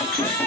Okay.